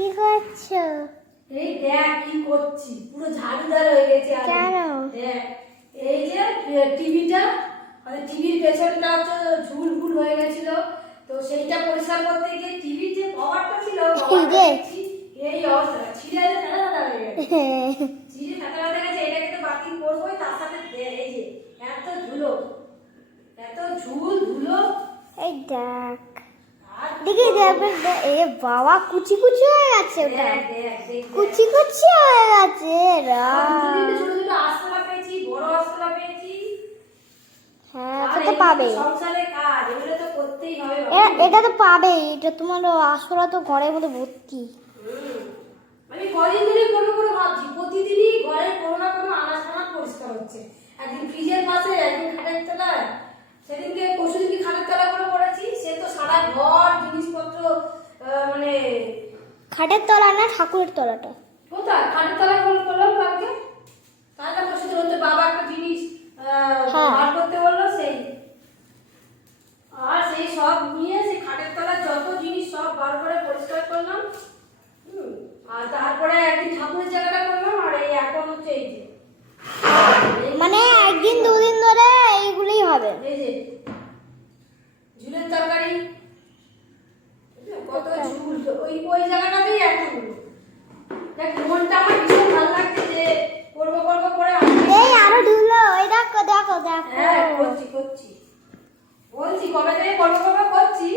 কি করছ? এই দেখ কি করছি। পুরো ঝাড়ুদার হয়ে গেছে। কেন? দেখ এই যে টিভিটা মানে টিভির পেছনটা হচ্ছে ঝুল ভুল হয়ে গেছিল। তো সেইটা পরিষ্কার করতে গিয়ে টিভির যে কভারটা ছিল? এই অবস্থা। ছিঁড়ে ফেলা ফেলা হয়ে গেছে। ছিঁড়ে ফেলা ফেলা গেছে এটাকে তো বাতিল করবোই তার সাথে এই যে এত ধুলো এত ঝুল ধুলো এই দেখ। এ বাবা কুচি কুচি হয়ে গেছে ওটা। দেখ কুচি কুচি হয়ে গেছে পেয়েছি হ্যাঁ এটা তো পাবে তো এটা তো পাবে এটা তোমার আসরা তো ঘরের মধ্যে ভর্তি। আমি কদিন ধরে ভাবছি প্রতিদিনই ঘরে কোনো না কোনো আনাজ টানাজ পরিষ্কার হচ্ছে একদিন ফ্রিজের পাশে একদিন খাটের তলায় সেদিনকে পরশুদিনকে খাটের তলা করে পড়েছি সে তো সারা ঘর জিনিসপত্র আহ, মানে খাটের তলা না ঠাকুরের তলাটা? কোথায়? খাটের তলা করে করলাম কালকে? কালকে পরশুদিন হচ্ছে বাবা একটা জিনিস হ্যাঁ। বার করতে বলল সেই। আর সেই সব নিয়ে সেই খাটের তলায় যত জিনিস সব বার করে পরিষ্কার করলাম। আর তারপরে একদিন ঠাকুরের জায়গাটা করলাম আর এই এখন হচ্ছে এই যে। মানে একদিন দুদিন ধরে এইগুলোই হবে? এই যে ঝুলের তরকারি কত ঝুল ওই ওই জায়গাটাতেই এতগুলো দেখ মনটা আমার ভীষণ ভালো লাগছে যে করব করব করে আমি- এই আরও ঢুকলো ওই দেখো দেখো হ্যাঁ দেখো করছি করছি বলছি কবে থেকে করব করব করছি?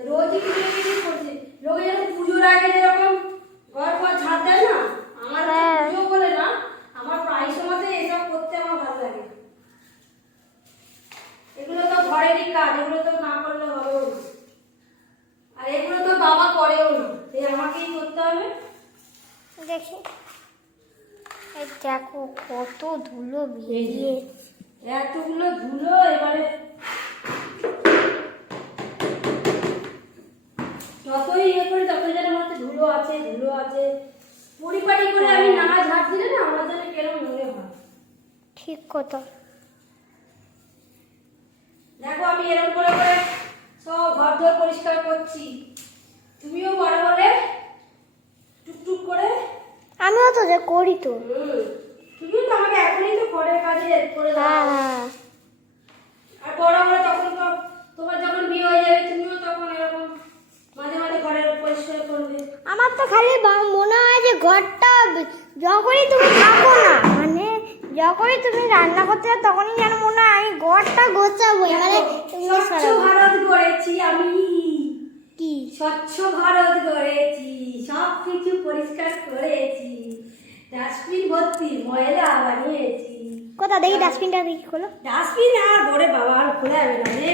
রোজই কিছু কিছু করছি। লোকে যখন পুজোর আগে যেরকম ঘর ঘর ঝাড় দেয় না আমার হ্যাঁ। পুজো বলে না আমার প্রায় সময়তে এসব করতে আমার ভালো লাগে। এগুলো তো ঘরেরই কাজ এগুলো তো না করলে হবেও না। আর এগুলো তো বাবা করেও না এই আমাকেই করতে হবে। দেখি। দেখো কত ধুলো এই বেরিয়ে এতগুলো ধুলো এবারে যতই ইয়ে করি ততই যেন মনে হচ্ছে ধুলো আছে ধুলো আছে পরিপাটি করে আমি না ঝাড় দিলে না আমার যেন কেরম মনে হয় ঠিক কথা দেখো আমি এরকম করে করে সব ঘর দর পরিষ্কার করছি। তুমিও বড় বলে টুকটুক করে। আমিও তো যে করি তো। তুমিও তো আমাকে এখনই তো ঘরের কাজে help করে দাও। হ্যাঁ হ্যাঁ। আর বড় হলে তখন তো তোমার যখন বিয়ে হয়ে যাবে তুমিও তখন এরকম মাঝে মাঝে ঘরের পরিষ্কার করবে। আমার তো খালি মনে হয় যে ঘরটা যখনই তুমি যখনই তুমি রান্না করতে তখনই যেন মনে হয় আমি ঘরটা গোছাবো মানে স্বচ্ছ ভারত গড়েছি আমি। কি? স্বচ্ছ ভারত গড়েছি সব কিছু পরিষ্কার করেছি। ডাস্টবিন ভর্তি ময়লা বানিয়েছি। কোথা দেখি ডাস্টবিনটা দেখি খোলো। ডাস্টবিন আর বড়ে বাবা আর খোলা যাবে না। রে